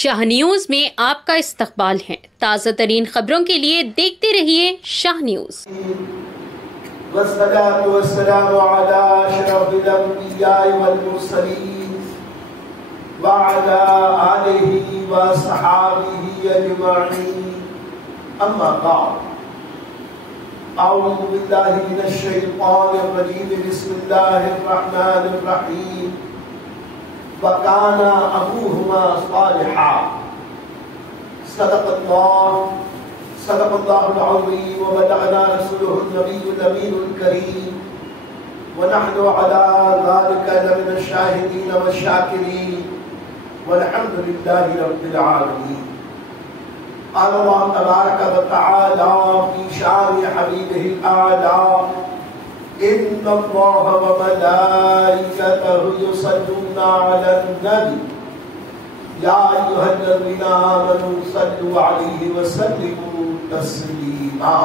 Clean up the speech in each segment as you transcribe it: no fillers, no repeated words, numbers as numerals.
شاہ news میں آپ کا استقبال ہے۔ تازہ ترین خبروں کے لیے دیکھتے رہیے شاہ نیوز۔ والصلاة والسلام على أشرف الأنبياء والمرسلين وعلى آله وصحابه أجمعين، أما بعد، أعوذ بالله من الشيطان الرجيم، بسم الله الرحمن الرحيم، وكان أبوهما صالحا، صدق الله العظيم، وبلغنا رسوله النبي الأمين الكريم، ونحن على ذلك لمن الشاهدين والشاكرين، والحمد لله رب العالمين۔ قال الله تبارك وتعالى في شان حبيبه الأعلى: إن الله وملائكته يصلون على النبي يا أيها الذين آمنوا صلوا عليه وسلموا تسليما۔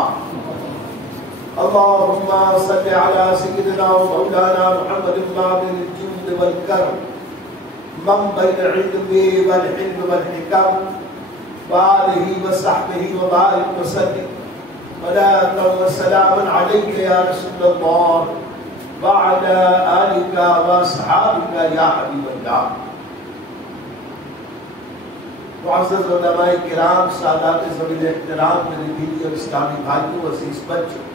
اللهم صل على سيدنا ومولانا محمد باب الجود والكرم، منبع العلم والحلم والحكم، وآله وصحبه وبارك وسلم، صلاة وسلام عليك يا رسول الله وعلى آلك وأصحابك يا حبيب الله۔ معزز علماء کرام، سادات ذوی الاحترام، میرے دینی اور اسلامی بھائیوں، عزیز بچوں،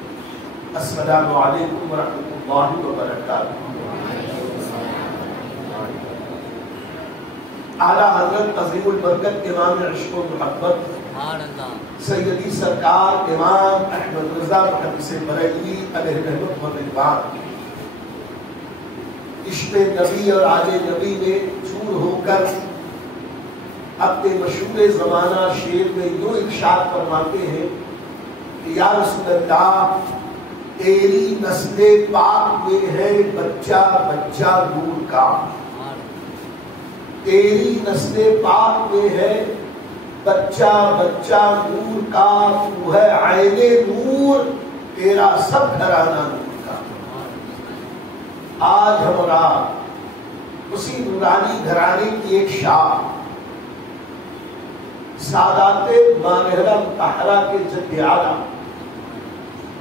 السلام علیکم ورحمۃ اللہ وبرکاتہ۔ اعلیٰ حضرت عظیم البرکت امام عشق و محبت سیدی سرکار امام احمد رضا محدث بریلوی علیہ رحمت و رضوان عشق نبی اور آل نبی میں چور ہو کر اپنے مشہور زمانہ شعر میں یوں ارشاد فرماتے ہیں کہ یا رسول اللہ، تیری نسل پاک میں ہے بچہ بچہ نور کا، تیری نسل پاک میں ہے بچہ بچہ نور کا، تو ہے عین نور، تیرا سب گھرانہ نور کا۔ آج ہم اور آپ اسی نورانی گھرانے کی ایک شاخ سادات مانہرہ مطہرہ کے جد اعلیٰ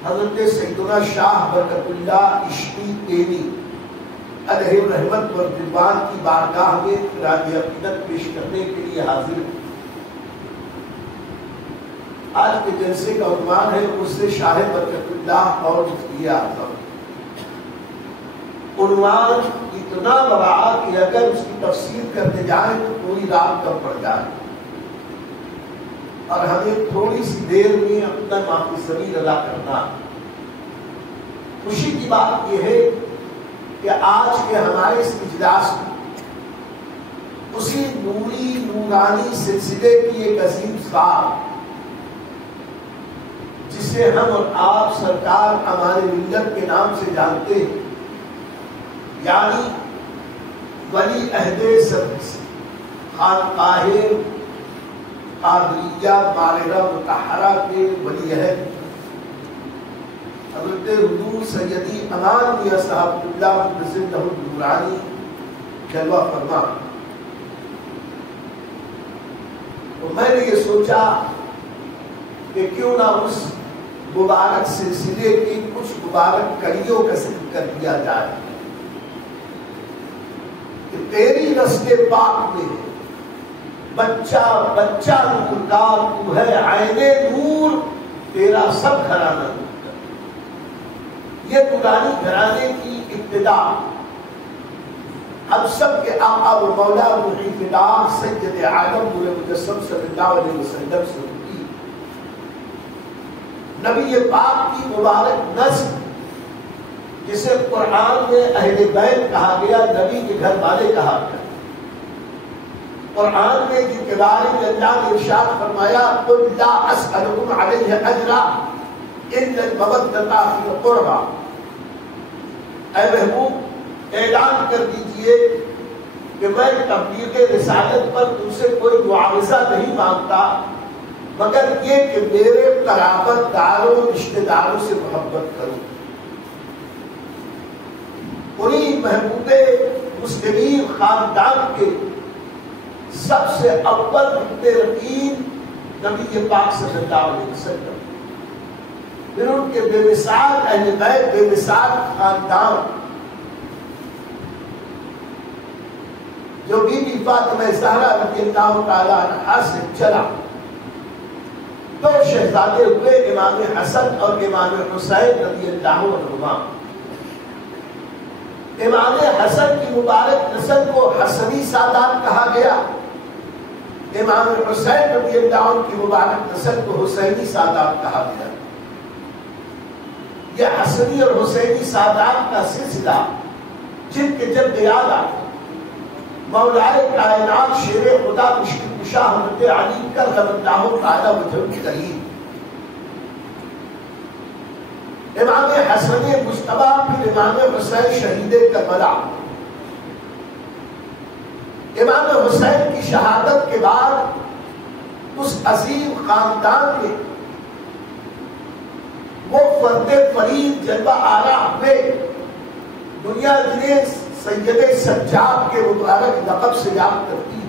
حضرت سیدنا شاہ برکت اللہ عشقی تیمی علیہ رحمت و رضوان کی بارگاہ میں خراج عقیدت پیش کرنے کے لیے حاضر ہیں۔ آج کے جلسے کا عنوان ہے اس سے شاہ برکت اللہ اور مفتی اعظم۔ عنوان اتنا بڑا کہ اگر اس کی تفسیر کرتے جائیں تو پوری رات کم پڑ جائے، اور ہمیں تھوڑی سی دیر میں اپنا معافی ضمیر ادا کرنا۔ خوشی کی بات یہ ہے کہ آج کے ہمارے اس اجلاس میں اسی نوری نورانی سلسلے کی ایک عظیم ذات جسے ہم اور آپ سرکار ہمارے ملت کے نام سے جانتے ہیں، یعنی ولی عہد خانقاہ قادریہ مانہرہ مطہرہ کے ولی عہد حضرت حضور سیدی امان میاں صاحب اللہ مقدس النورانی جلوہ فرما، تو میں نے یہ سوچا کہ کیوں نہ اس مبارک سلسلے کی کچھ مبارک کڑیوں کا ذکر کر دیا جائے کہ تیری نسل پاک میں بچہ بچہ نور کا، تو ہے عین نور، تیرا سب گھرانہ نور کا۔ یہ نورانی گھرانے کی ابتدا ہم سب کے آقا و مولا روحی فدا سید عالم نور مجسم صلی اللہ علیہ وسلم سے ہوئی۔ نبی پاک کی مبارک نسل جسے قرآن میں اہل بیت کہا گیا، نبی کے گھر والے کہا گیا۔ قرآن میں جو کردار اللہ نے ارشاد فرمایا: قل لا اسألکم علیہ اجرا الا المودۃ فی القربى، اے محبوب اعلان کر دیجئے کہ میں تبلیغ رسالت پر تم سے کوئی معاوضہ نہیں مانگتا مگر یہ کہ میرے قرابت داروں رشتہ داروں سے محبت کروں۔ انہی محبوب مسلمین خاندان کے سب سے اول رتبے رقیب نبی پاک صلی اللہ علیہ وسلم، پھر ان کے بے مثال اہل بیت، بے مثال خاندان، جو بی بی فاطمہ زہرا رضی اللہ تعالی عنہا سے چلا۔ دو شہزادے ہوئے، امام حسن اور امام حسین رضی اللہ عنہما۔ امام حسن کی مبارک نسل کو حسنی سادات کہا گیا، امام حسین رضی اللہ عنہ کی مبارک نسل کو حسینی سادات کہا گیا۔ یہ حسنی اور حسینی سادات کا سلسلہ جن کے جب یاد آتے مولائے کائنات شیر خدا مشکل کشا حضرت علی کرم اللہ تعالی وجہ کریم، امام حسن مجتبی پھر امام حسین شہید کربلا، امام حسین کی شہادت کے بعد اس عظیم خاندان میں وہ فرد فرید جلوہ آرا ہوئے، دنیا جنہیں سید سجاد کے مبارک لقب سے یاد کرتی ہے۔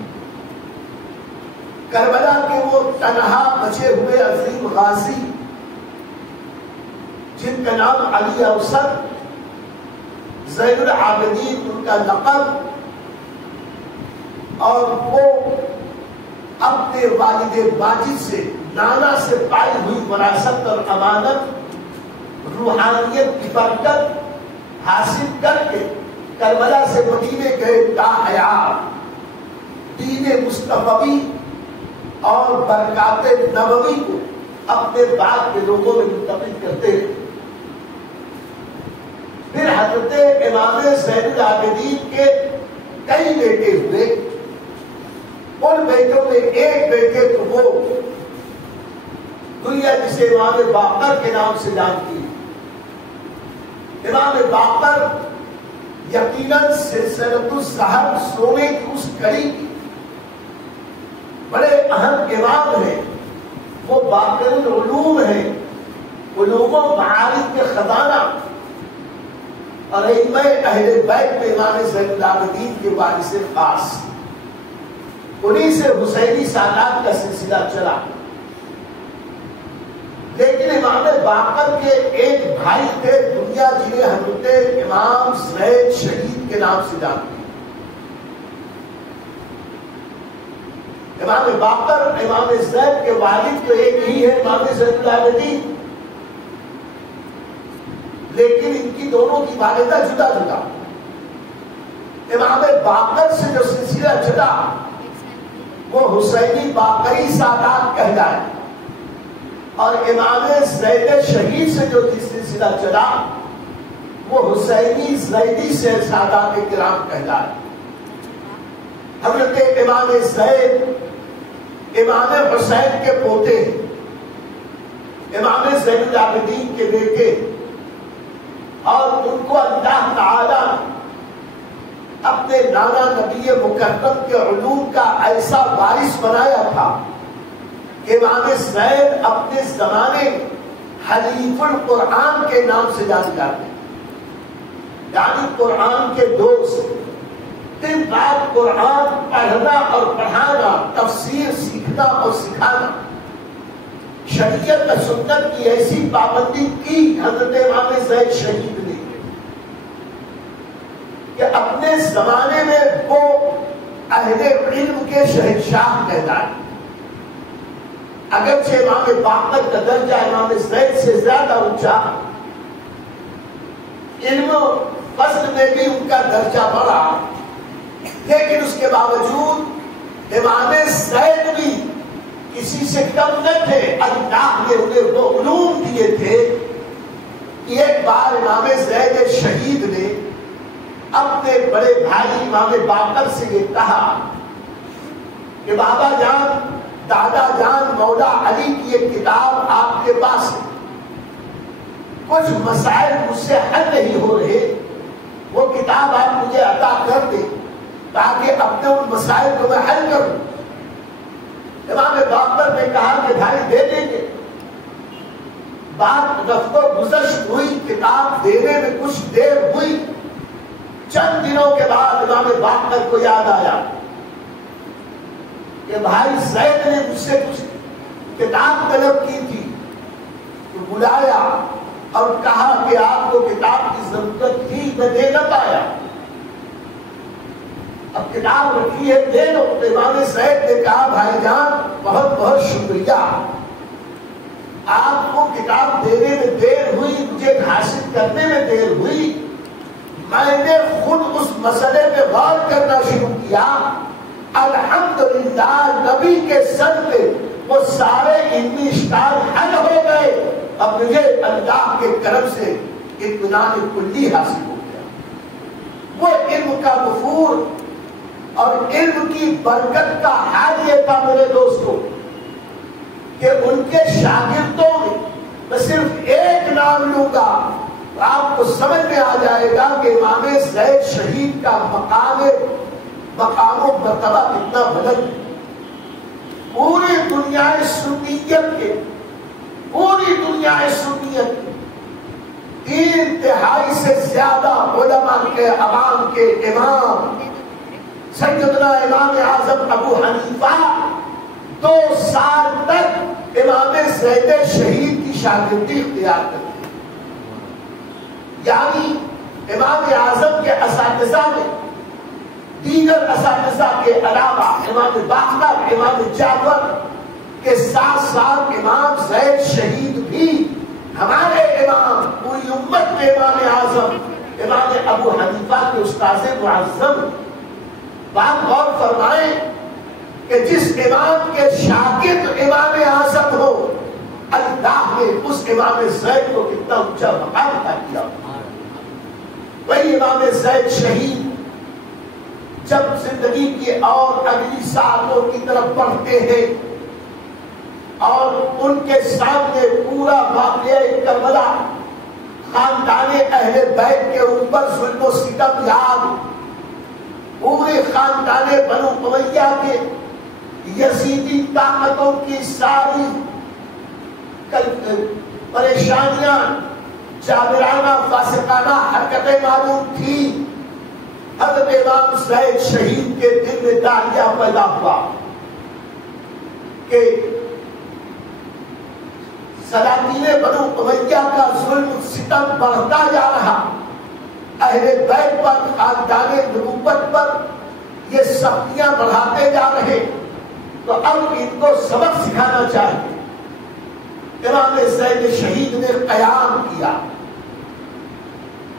کربلا کے وہ تنہا بچے ہوئے عظیم غازی جن کا نام علی اوسط، زین العابدین ان کا لقب، اور وہ اپنے والد ماجد سے، نانا سے پائی ہوئی وراثت اور امانت، روحانیت کی برکت حاصل کر کے کربلا سے مدینے گئے تاحیات، دین مصطفی اور برکات نبوی کو اپنے بعد کے لوگوں میں منتقل کرتے ہیں۔ پھر حضرت امام زین العابدین کے کئی بیٹے ہوئے، ان بیٹوں میں ایک بیٹے تو وہ دنیا جسے امام باقر کے نام سے جانتی ہے۔ امام باقر یقیناً سلسلۃ الذہب سونے کی اس کڑی کی بڑے اہم امام ہیں، وہ باقر العلوم ہیں، علوم و معارف کے خزانہ، اور ائمہ اہل بیت میں امام زین العابدین کے وارث خاص، انہی سے حسینی سادات کا سلسلہ چلا۔ لیکن امام باقر کے ایک بھائی تھے دنیا جنہیں حضرت امام زید شہید کے نام سے جانتے ہیں۔ امام باقر امام زید کے والد تو ایک ہی ہے، امام زین العابدین، لیکن ان کی دونوں کی والدہ جدا جدا۔ امام باقر سے جو سلسلہ چلا وہ حسینی باقری سادات کہلائے، اور امام زید شہید سے جو سلسلہ چلا وہ حسینی زیدی سے سادات کرام کہلائے۔ حضرت امام زید امام حسین کے پوتے، امام زین العابدین کے بیٹے، اور ان کو اللہ تعالی اپنے نانا نبی مکرم کے علوم کا ایسا وارث بنایا تھا کہ امام زید اپنے زمانے حلیف القرآن کے نام سے جانے جاتے ہیں، یعنی قرآن کے دوست، دن رات قرآن پڑھنا اور پڑھانا، تفسیر سیکھنا اور سکھانا، شریعت و سنت کی ایسی پابندی کی حضرت امام زید شہید نے کہ اپنے زمانے میں وہ اہل علم کے شہنشاہ کہلائے۔ اگرچہ امام باقر کا درجہ امام زید سے زیادہ اونچا، علم فضل میں بھی ان کا درجہ بڑھا، لیکن اس کے باوجود امام زید بھی کسی سے کم نہ تھے۔ اللہ نے انہیں وہ علوم دیے تھے کہ ایک بار امام زید شہید نے اپنے بڑے بھائی امام باقر سے یہ کہا کہ بابا جان، دادا جان، مولا علی کی ایک کتاب آپ کے پاس ہے، کچھ مسائل مجھ سے حل نہیں ہو رہے، وہ کتاب آپ مجھے عطا کر دیں تاکہ اپنے ان مسائل کو میں حل کروں۔ امام باقر نے کہا کہ بھائی دے دیں گے۔ بات رفت و گزشت ہوئی، کتاب دینے میں کچھ دیر ہوئی، چند دنوں کے بعد امام باقر کو یاد آیا کہ بھائی زید نے مجھ سے کچھ کتاب طلب کی تھی، تو بلایا اور کہا کہ آپ کو کتاب کی ضرورت تھی، میں دے نہ پایا، اب کتاب رکھی ہے دے لو۔ امام زید نے کہا بھائی جان بہت بہت شکریہ، آپ کو کتاب دینے میں دیر ہوئی، مجھے حاصل کرنے میں دیر ہوئی، میں نے خود اس مسئلے پہ غور کرنا شروع کیا، الحمدللہ نبی کے سر پہ وہ سارے علمی اشکال حل ہو گئے، اب مجھے اللہ کے کرم سے اطمینان کلی حاصل ہو گیا۔ وہ علم کا وفور اور علم کی برکت کا حال یہ تھا میرے دوستوں کہ ان کے شاگردوں میں میں صرف ایک نام لوں گا، آپ کو سمجھ میں آ جائے گا کہ امام زید شہید کا مقام و مرتبہ کتنا بلند ہے۔ پوری دنیا سنیت کے 3/3 سے زیادہ علماء کے عوام کے امام سیدنا امام اعظم ابو حنیفہ 2 سال تک امام زید شہید کی شاگردی اختیار کرتے، یعنی امام اعظم کے اساتذہ میں دیگر اساتذہ کے علاوہ امام باقر، امام جعفر کے ساتھ ساتھ امام زید شہید بھی ہمارے امام، پوری امت میں امام اعظم امام ابو حنیفہ کے استاذ معظم۔ بات غور فرمائیں کہ جس امام کے شاگرد امام اعظم ہو، اللہ نے اس امام زید کو کتنا اونچا مقام عطا کیا۔ وہی امام زید شہید جب زندگی کی اور اگلی سالوں کی طرف بڑھتے ہیں اور ان کے سامنے پورا واقعہ کربلا، خاندان اہل بیت کے اوپر ظلم و ستم یاد، پورے خاندان بنو امیہ کے یزیدی طاقتوں کی ساری پریشانیاں، جابرانہ فاسقانہ حرکتیں معلوم تھی، حضرت امام زید شہید کے دل میں داغیہ پیدا ہوا کہ سلاطین بنو امیہ کا ظلم ستم بڑھتا جا رہا، اہل بیت پر، خاندان نبوت پر یہ سختیاں بڑھاتے جا رہے، تو اب ان کو سبق سکھانا چاہیے۔ امام زید شہید نے قیام کیا،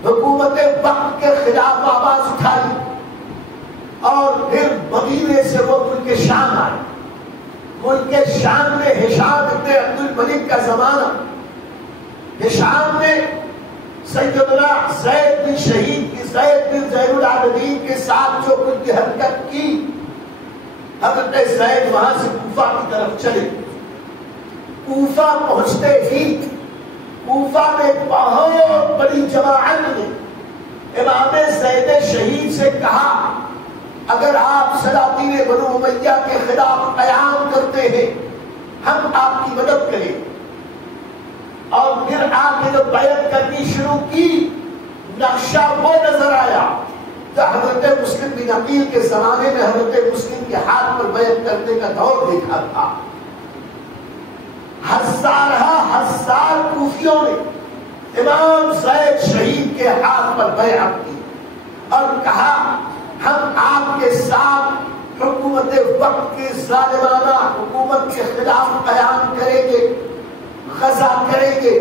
حکومت وقت کے خلاف آواز اٹھائی، اور پھر مدینے سے وہ ملک شام آئے۔ ملک شام میں ہشام ابن عبد الملک کا زمانہ، ہشام نے سیدنا زید بن شہید کی، زید بن زین العابدین کے ساتھ جو کچھ بھی حرکت کی، حضرت زید وہاں سے کوفہ کی طرف چلے۔ کوفہ پہنچتے ہی کوفہ میں بہت بڑی جماعت نے امام زید شہید سے کہا اگر آپ سلاطین بنو امیہ کے خلاف قیام کرتے ہیں ہم آپ کی مدد کریں، اور پھر آپ نے جو بیعت کرنی شروع کی، نقشہ وہ نظر آیا جو حضرت مسلم بن عقیل کے زمانے میں حضرت مسلم کے ہاتھ پر بیعت کرنے کا دور دیکھا تھا۔ ہزار کوفیوں نے امام زید شہید کے ہاتھ پر بیعت کی اور کہا ہم آپ کے ساتھ حکومت وقت کی ظالمانہ حکومت کے خلاف قیام کریں گے، غزا کریں گے۔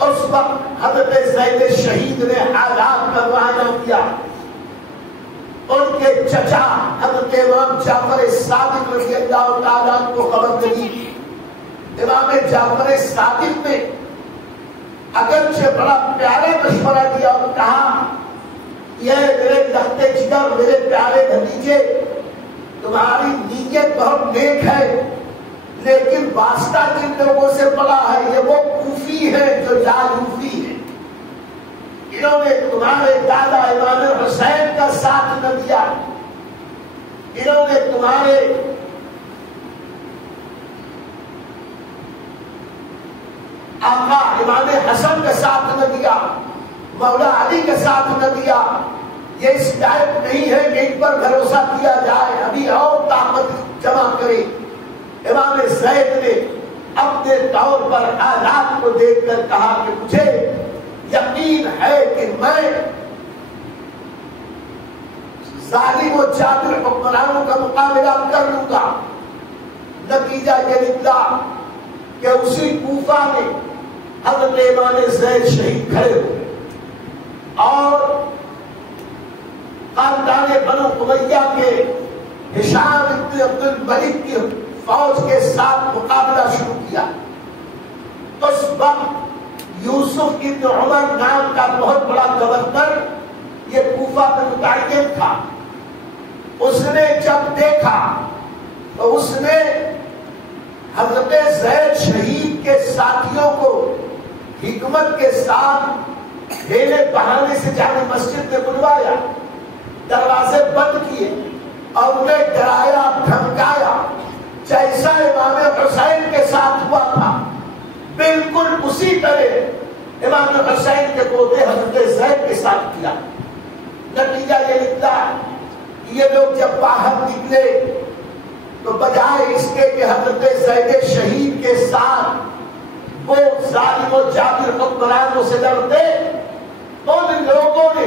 اس وقت حضرت زید شہید نے حالات کا معائنہ کیا، ان کے چچا حضرت امام جعفر صادق رضی اللہ تعالیٰ کو خبر ملی۔ امام جعفر صادق نے اگرچہ بڑا پیارا مشورہ دیا اور کہا یہ میرے لختے جگر، میرے پیارے بھتیجے، تمہاری نیت بہت نیک ہے، لیکن واسطہ جن لوگوں سے پڑا ہے یہ وہ کوفی ہیں جو یعجوفی ہیں، انہوں نے تمہارے دادا امام حسین کا ساتھ نہ دیا، انہوں نے تمہارے آقا امام حسن کا ساتھ نہ دیا، مولا علی کا ساتھ نہ دیا، یہ اس لائق نہیں ہے کہ ان پر بھروسہ کیا جائے، ابھی اور طاقت جمع کرے۔ امام زید نے اپنے طور پر حالات کو دیکھ کر کہا کہ مجھے یقین ہے کہ میں ظالم و جابر حکمرانوں کا مقابلہ کر لوں گا۔ نتیجہ یہ نکلا کہ اسی کوفہ میں حضرت امام زید شہید کھڑے ہوئے اور خاندان بنو امیہ کے ہشام بن عبد الملک کی فوج کے ساتھ مقابلہ شروع کیا۔ اس وقت یوسف ابن عمر نام کا بہت بڑا گورنر یہ کوفہ میں متعین تھا۔ اس نے جب دیکھا تو اس نے حضرت زید شہید کے ساتھیوں کو حکمت کے ساتھ ڈھیلے بہانے سے جامع مسجد میں بلوایا، دروازے بند کیے اور انہیں ڈرایا دھمکایا۔ جیسا امام حسین کے ساتھ ہوا تھا بالکل اسی طرح امام حسین کے پوتے حضرت زید کے ساتھ کیا۔ نتیجہ یہ نکلا یہ لوگ جب باہر نکلے تو بجائے اس کے کہ حضرت زید شہید کے ساتھ وہ ظالم و جابر حکمرانوں سے لڑتے، ان لوگوں نے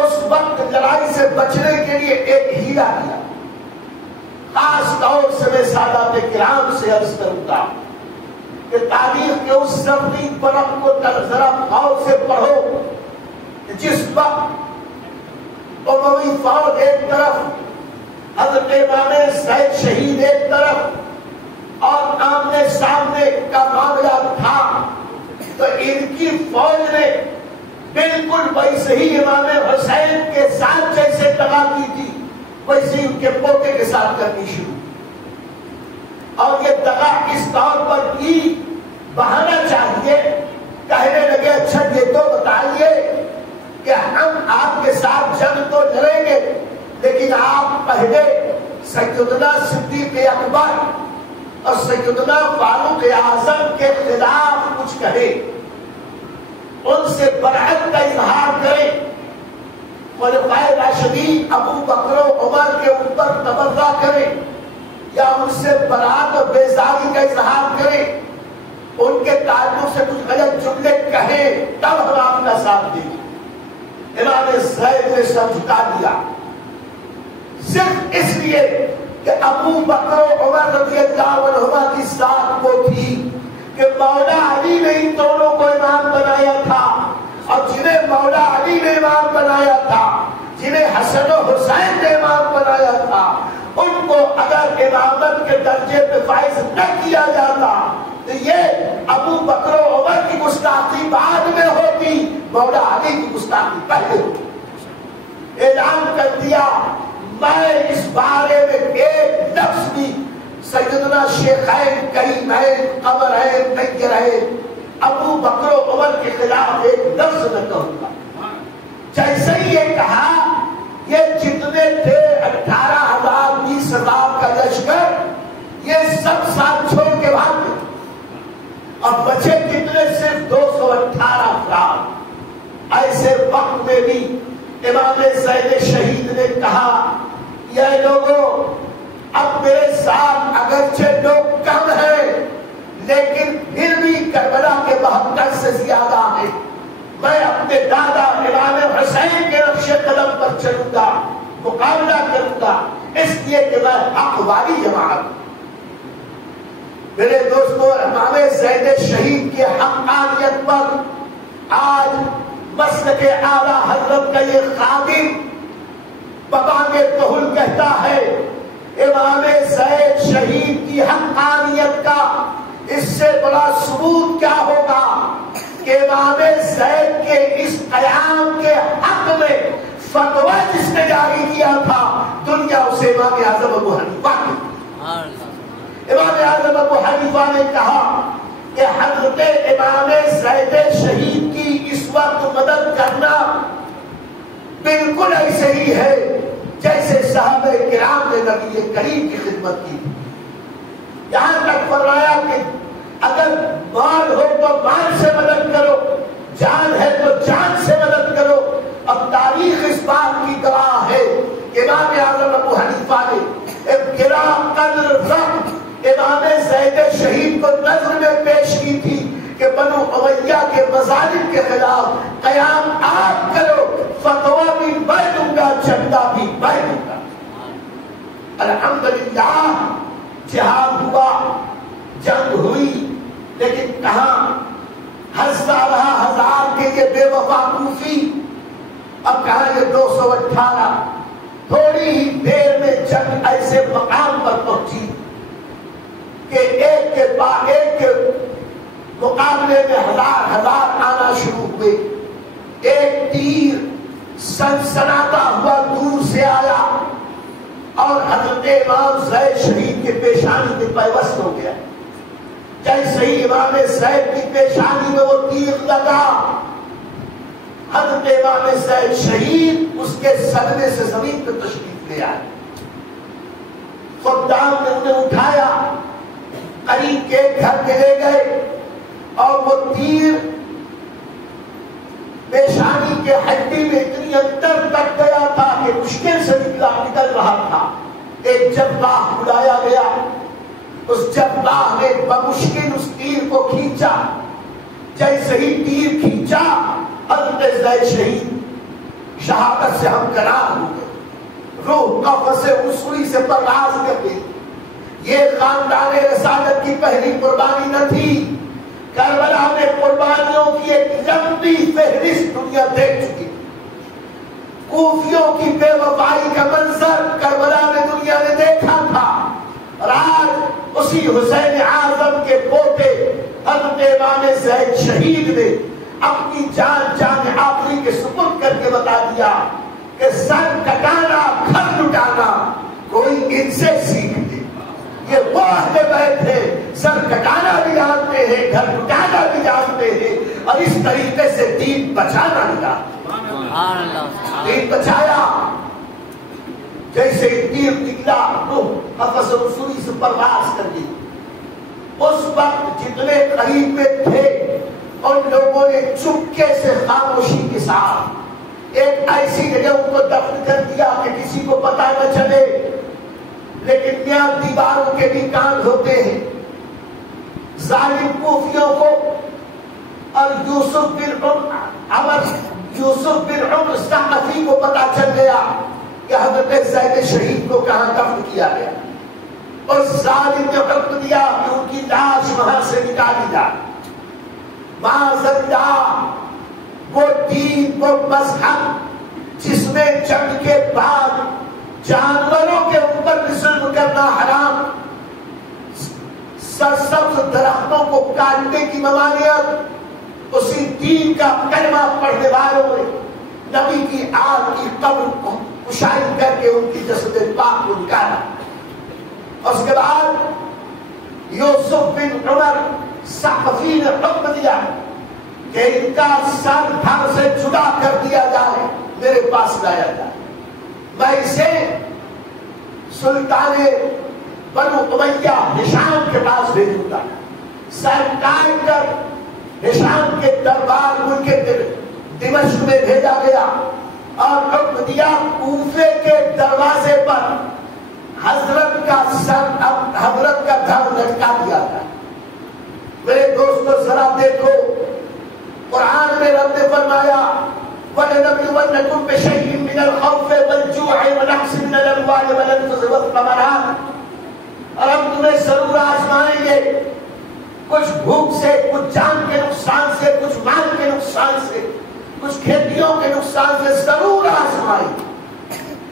اس وقت لڑائی سے بچنے کے لیے ایک ہیلا کیا۔ خاص طور سے میں سادات کرام سے عرض کروں گا کہ تاریخ کے اس زمینی برق کو ذرا غور سے پڑھو۔ جس وقت اموی فوج ایک طرف، حضرت امام زید شہید ایک طرف اور آمنے سامنے کا معاملہ تھا، تو ان کی فوج نے بالکل ویسے ہی امام حسین کے ساتھ جیسے دغا کی تھی ویسے ہی ان کے پوتے کے ساتھ کرنی شروع۔ اور یہ دغا اس طور پر کی بہانا چاہیے، کہنے لگے اچھا یہ تو بتائیے کہ ہم آپ کے ساتھ جنگ تو لڑیں گے لیکن آپ پہلے سیدنا صدیق اکبر اور سیدنا فاروق اعظم کے خلاف کچھ کہیں، ان سے برعت کا اظہار کریں، خلفائے راشدین ابو بکر و عمر کے اوپر تبرہ کریں یا ان سے برات و بیزاری کا اظہار کریں، ان کے تعلق سے کچھ غلط جملے کہیں تب ہم آپ کا ساتھ دیں گے۔ امام زید نے سمجھتا دیا صرف اس لیے کہ ابو بکر و عمر رضی اللہ عنہما کی ساتھ وہ تھی کہ مولا علی نے ان دونوں کو امام بنایا تھا، اور جنہیں مولا علی نے امام بنایا تھا، جنہیں حسن و حسین نے امام بنایا تھا، ان کو اگر امامت کے درجے پہ فائز نہ کیا جاتا تو یہ ابو بکر و عمر کی گستاخی بعد میں ہوتی، مولا علی کی گستاخی پہلے ہوتی۔ اعلان کر دیا میں اس بارے میں ایک لفظ بھی سیدنا شیخین کریمین قمرین نیرین ابو بکر و عمر کے خلاف ایک لفظ نہ کہوں گا۔ جیسے ہی یہ کہا یہ جتنے تھے 18,000 20,000 کا لشکر یہ سب ساتھ چھوڑ کے بھاگ گئے اور بچے کتنے صرف 218 افراد۔ ایسے وقت میں بھی امام زید شہید نے کہا یہ لوگوں اب میرے ساتھ اگرچہ لوگ کم ہیں لیکن پھر بھی کربلا کے 72 سے زیادہ ہیں، میں اپنے دادا امام حسین کے نقش قدم پر چلوں گا، مقابلہ کروں گا، اس لیے کہ میں حق والی جماعت۔ میرے دوستو امام زید شہید کی حقانیت پر آج مسلک اعلیٰ حضرت کا یہ خادم ببانگ کہل کہتا ہے امام زید شہید کی حقانیت کا اس سے بڑا ثبوت کیا ہوگا کہ امام زید کے اس قیام کے حق میں فتویٰ جس نے جاری کیا تھا دنیا اسے امام اعظم ابو حنیفہ کی۔ امام اعظم ابو حنیفہ نے کہا کہ حضرت امام زید شہید کی اس وقت مدد کرنا بالکل ایسے ہی ہے جیسے صحابہ کرام نے نبی کریم کی خدمت کی۔ یہاں تک فرمایا کہ اگر مال ہو تو مال سے مدد کرو، جان ہے تو جان سے مدد کرو۔ اب تاریخ اس بات کی گواہ ہے کہ امام اعظم ابو حنیفہ نے ابتلاء کر وقت امام زید شہید کو نظر میں پیش کی تھی کہ بنو امیہ کے مظالم کے خلاف قیام آپ کرو، فتویٰ بھی میں دوں گا، جھنڈا بھی میں دوں گا۔ الحمدللہ جہاد ہوا، جنگ ہوئی، لیکن کہاں ہزار کے یہ بے وفا کوفی، اب کہاں یہ 218، تھوڑی ہی دیر میں جنگ ایسے مقام پر پہنچی کہ ایک کے بعد ایک کے مقابلے میں ہزار آنا شروع ہوئے۔ ایک تیر سنسناتا ہوا دور سے آیا اور حضرت امام زید شہید کے پیشانی میں پیوست ہو گیا۔ جیسے ہی امام زید کی پیشانی میں وہ تیر لگا، حضرت امام زید شہید اس کے صدمے سے زمین پہ تشریف لے آئے۔ خدام نے انہیں اٹھایا، قریب کے گھر میں لے گئے اور وہ تیر پیشانی کے ہڈی میں اتنی اندر تک گیا تھا کہ مشکل سے نکل رہا تھا۔ ایک جباہ بلایا گیا، اس جباہ نے بمشکل اس تیر کو کھینچا۔ جیسے ہی تیر کھینچا، حضرت زید شہید شہادت سے ہمکنار ہو گئے، روح قفس عصوی سے پرواز کر گئی۔ یہ خاندان رسالت کی پہلی قربانی نہ تھی، کربلا میں قربانیوں کی ایک لمبی فہرست دنیا دیکھ چکی۔ کوفیوں کی بے وفائی کا منظر کربلا میں دنیا نے دیکھا تھا، اور آج اسی حسین اعظم کے پوتے حضرت امام زید شہید نے اپنی جان آخری کے سپرد کر کے بتا دیا کہ سر کٹانا، گھر لٹانا کوئی ان سے سیکھ لے۔ یہ وہ اہل بیت ہے، سر کٹانا بھی جانتے ہیں، گھر لٹانا بھی جانتے ہیں، اور اس طریقے سے دین بچانا بھی جانتے ہیں۔ دین بچایا، جیسے تیر نکلا، روح قفس عصوی سے پرواز کر گئی۔ اس وقت جتنے قریب میں تھے ان لوگوں نے چپکے سے خاموشی کے ساتھ ایک ایسی جگہ ان کو دفن کر دیا کہ کسی کو پتہ نہ چلے، لیکن میاں دیواروں کے بھی کان ہوتے ہیں۔ ظالم کوفیوں کو اور یوسف بن عمر ثقفی کو پتہ چل گیا کہ حضرت زید شہید کو کہاں دفن کیا گیا، اور ظالم نے حکم دیا کہ ان کی لاش وہاں سے نکالی جائے۔ معاذ اللہ، وہ دین، وہ مذہب جس میں جنگ کے بعد جانوروں کے اوپر ظلم کرنا حرام، سرسبز درختوں کو کاٹنے کی ممانعت، اسی دین کا کلمہ پڑھنے والوں نے نبی کی آگ کی قبر کو کشائی کر کے ان کی جسد پاک کو نکالا۔ اور اس کے بعد یوسف بن عمر ثقفی نے حکم دیا کہ ان کا سر دھڑ سے جدا کر دیا جائے، میرے پاس لایا جائے، میں اسے سلطان بنو امیہ ہشام کے پاس بھیجوں گا۔ سر کاٹ کر ہشام کے دربار ملک دمشق میں بھیجا گیا اور حکم دیا کوفے کے دروازے پر حضرت کا سر، حضرت کا دھڑ لٹکا دیا تھا۔ میرے دوستو ذرا دیکھو، قرآن میں رب نے فرمایا وَلَنَبْلُوَنَّكُمْ بِشَيْءٍ مِّنَ الْخَوْفِ وَالْجُوعِ وَنَقْصٍ مِّنَ الْأَمْوَالِ وَالْأَنفُسِ وَالثَّمَرَاتِ، اور ہم تمہیں ضرور آزمائیں گے، کچھ بھوک سے، کچھ جان کے نقصان سے، کچھ مال کے نقصان سے، کچھ کھیتیوں کے نقصان سے ضرور آزمائیں گے،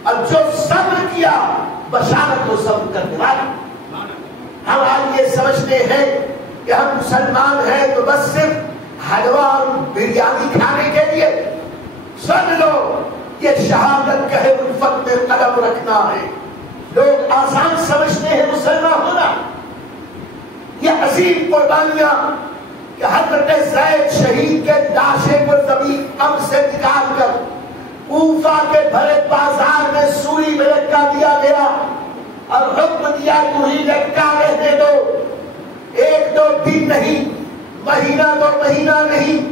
اور جو صبر کیا بشارت کو صبر کرنے والا۔ ہم آج یہ سمجھتے ہیں کہ ہم مسلمان ہیں تو بس صرف حلوہ اور بریانی کھانے کے لیے، سن لو یہ شہادت کہے الفت میں قدم رکھنا ہے۔ لوگ آسان سمجھتے ہیں مسلمان ہونا، یہ عظیم قربانیاں کہ حضرت زید شہید کے لاشے کو زمین اب سے نکال کر کوفہ کے بھرے بازار میں سوئی میں لٹکا دیا گیا اور حکم دیا تو ہی لٹکا رہنے دو، 1-2 دن نہیں، مہینہ 2 مہینہ نہیں،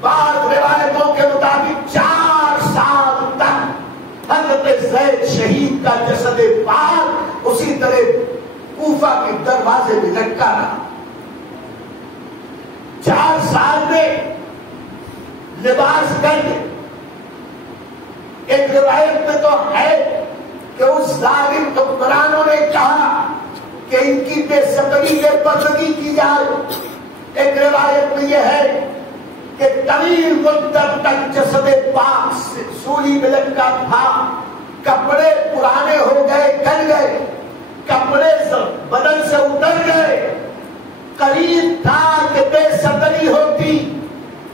بعض روایتوں کے مطابق 4 سال تک حضرت زید شہید کا جسد پاک اسی طرح کوفہ کے دروازے میں لٹکا رہا. 4 سال میں لباس گنج. ایک روایت میں تو ہے کہ اس ظالم حکمرانوں نے کہا کہ ان کی بے صبری سے بندگی کی جائے. ایک روایت میں یہ ہے کہ طویل مدت تک جسد پاک سولی میں لٹکا تھا. کپڑے پرانے ہو گئے, گل گئے, کپڑے بدن سے اتر گئے. قریب تھا کہ بے صبری ہوتی,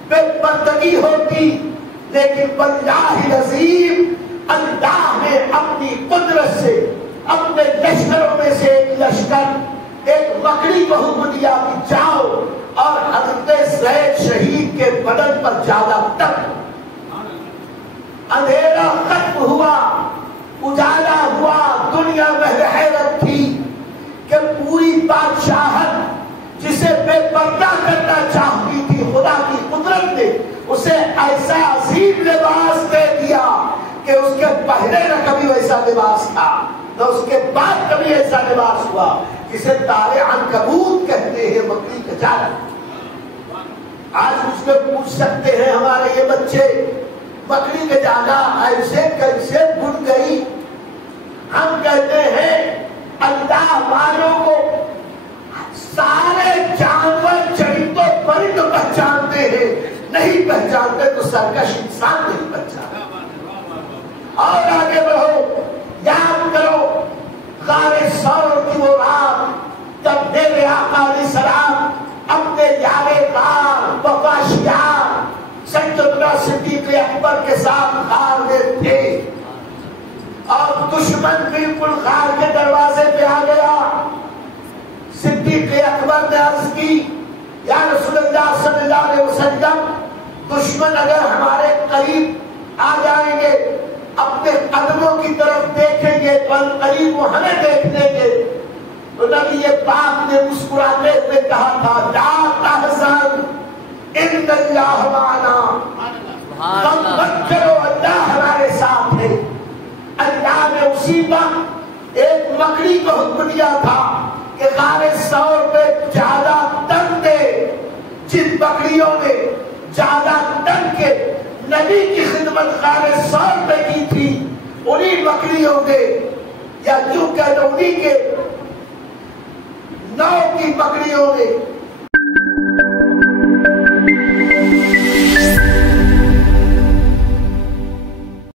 بے پردگی ہوتی, لیکن واللہ العظیم اللہ نے اپنی قدرت سے اپنے لشکروں میں سے ایک لشکر ایک مکڑی کو حکم دیا کہ جاؤ اور حضرت زید شہید کے بدن پر زیادہ تک. اندھیرا ختم ہوا, اجالا ہوا. دنیا میں حیرت تھی کہ پوری بادشاہت جسے بے پردہ کرنا چاہتی تھی, خدا کی قدرت نے اسے ایسا عظیم لباس دے دیا کہ اس کے پہلے نہ کبھی ویسا لباس تھا, نہ اس کے بعد کبھی ایسا لباس ہوا, جسے تارے عنکبوت کہتے ہیں, مکڑی کا جال. آج مجھ سے پوچھ سکتے ہیں ہمارے یہ بچے, مکڑی کا جالا ایسے کیسے بن گئی؟ ہم کہتے ہیں اللہ والوں کو سارے جانور چرندوں پرند پہچانتے ہیں, نہیں پہچانتے تو سرکش انسان نہیں پہچانتے. اور آگے بڑھو, یاد کرو غار ثور کی وہ رات جب میرے آقا علیہ السلام اپنے یار غار وفاشیار سیدنا صدیق اکبر کے ساتھ غار میں تھے, اور دشمن بالکل غار کے دروازے پہ آ گیا. صدیق اکبر نے عرض کی, یا رسول اللہ صلی اللہ علیہ وسلم, دشمن اگر ہمارے قریب آ جائیں گے, اپنے قدموں کی طرف دیکھیں گے تو قریب وہ ہمیں دیکھ لیں گے. تو نبی پاک نے مسکراتے ہوئے کہا تھا, لا تحزن ان اللہ معنا, غم مت کرو اللہ ہمارے ساتھ ہے. اللہ نے اسی وقت ایک مکڑی کو حکم دیا تھا کہ غار ثور پہ زیادہ تن دے. جن مکڑیوں نے زیادہ تن کے نبی کی خدمت غار ثور پہ کی تھی, انہی مکڑیوں نے, یا یوں کہہ دو انہی کے نو کی مکڑیوں نے